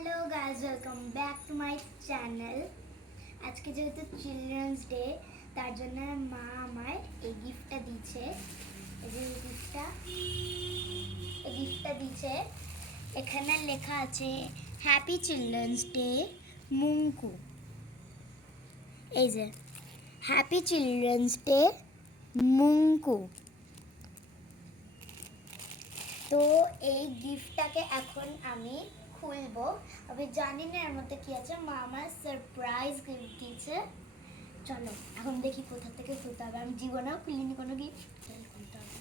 Hello guys, welcome back to my channel. আজকে যেহেতু children's day, তার জন্য মা আমায় এই গিফটটা দিয়েছে। এই যে গিফটটা দিয়েছে, এখানে লেখা আছে হ্যাপি চিলড্রেন্স ডে মুঙ্কু। এই যে হ্যাপি চিলড্রেন্স ডে মুঙ্কু। তো এই গিফটটাকে এখন আমি খুলবো। আমি জানি না এর মধ্যে কি আছে, মা আমার সারপ্রাইজ গিফট দিয়েছে। চলো এখন দেখি কোথা থেকে খুলতে হবে। আমি জীবনেও খুলিনি কোনো গিফট, খুলতে হবে।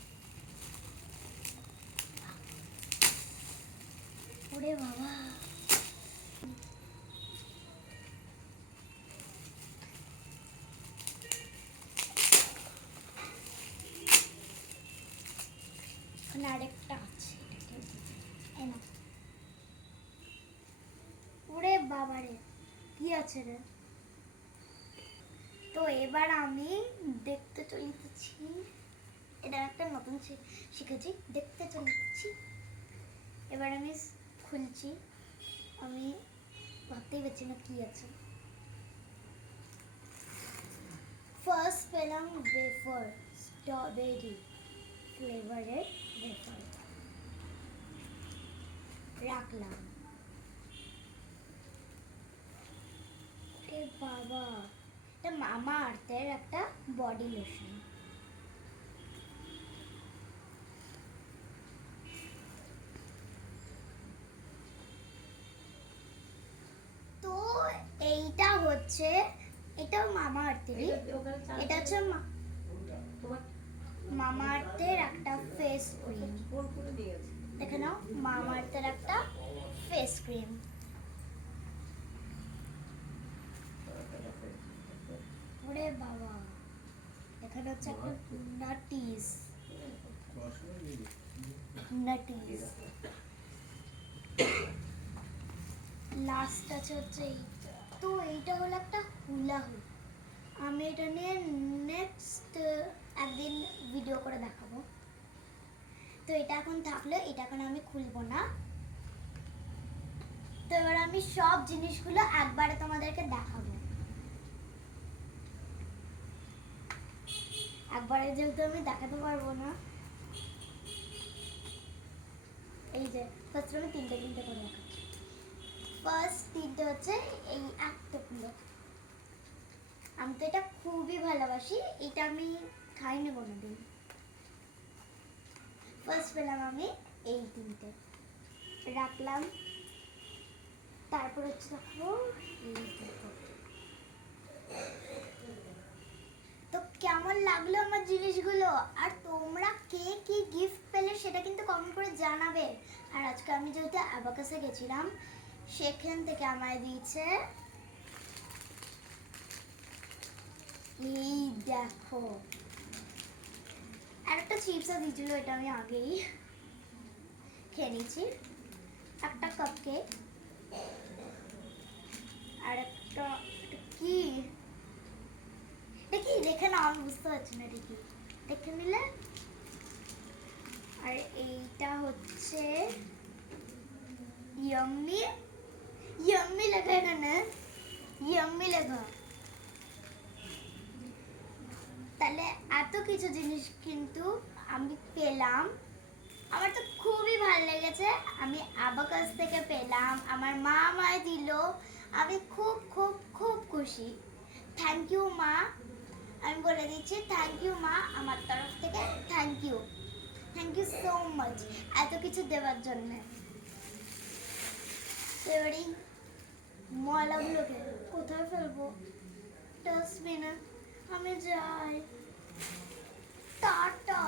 ওরে বাবা, এখানে আরেকটা আছে, ওরে বাবা রে, কি আছে রে? তো এবার আমি দেখতে চলেছি, এটা একটা নতুন শিখেছি, দেখতে চলেছি। এবার আমি খুলছি। আমি ভাবতেই পারছি না কি আছে। ফার্স্ট পেলাম ওয়েফার, স্ট্রবেরি ফ্লেভারের ওয়েফার, রাখলাম। এ বাবা, এটা মামা আর্থের একটা বডি লোশন। তো এইটা হচ্ছে, এটাও মামা আর্থেরই। এটা হচ্ছে মামা আর্থের একটা ফেস ক্রিম। দেখে নাও, মামা আর্থের একটা ফেস ক্রিম। ওরে বাবা, এখানে হচ্ছে একটা নাটিস। লাস্ট আছে হচ্ছে এইটা। তো এইটা হলো একটা হুলা হুপ। আমি এটা নিয়ে নেক্সট একদিন ভিডিও করে দেখাবো। তো এটা এখন থাকলে, এটা এখন আমি খুলবো না। তো এবার আমি সব জিনিসগুলো একবারে তোমাদেরকে দেখাবো। একবারে যেহেতু আমি দেখাতে পারবো না, এই যে ফার্স্ট আমি তিনটে তিনটে করে দেখাচ্ছি। ফার্স্ট তিনটে হচ্ছে এই একটাগুলো। আমি তো এটা খুবই ভালোবাসি, এটা আমি খাইনি কোনোদিন। ফার্স্ট পেলাম আমি এই তিনটে, রাখলাম। তারপর হচ্ছে দেখো এই দেখো। তো কেমন লাগলো আমার জিনিসগুলো? আর তোমরা কে কি গিফট পেলে সেটা কিন্তু কমেন্ট করে জানাবে। আর আজকে আমি যেহেতু অ্যাবাকাসে গেছিলাম, সেখান থেকে আমায় দিয়েছে এই দেখো, আর একটা চিপসও দিয়েছিল, এটা আমি আগেই খেয়ে নিয়েছি। একটা কাপকেক, আর একটা কি, দেখি দেখে না, আমি বুঝতে পারছি না, দেখি দেখে নিলে। আর এইটা হচ্ছে ইয়াম্মি, ইয়াম্মি লেখা, এখানে ইয়াম্মি লেখা। তাহলে এত কিছু জিনিস কিন্তু আমি পেলাম, আমার তো খুবই ভালো লেগেছে। আমি অ্যাবাকাস থেকে পেলাম, আমার মা আমায় দিল, আমি খুব খুব খুব খুশি। থ্যাংক ইউ মা, আমি বলে দিচ্ছি, থ্যাংক ইউ মা, আমার তরফ থেকে থ্যাংক ইউ সো মাচ এত কিছু দেওয়ার জন্য। এবারে ময়লাগুলোকে কোথায় ফেলবো? ডাস্টবিনে। আমি যাই, টাটা।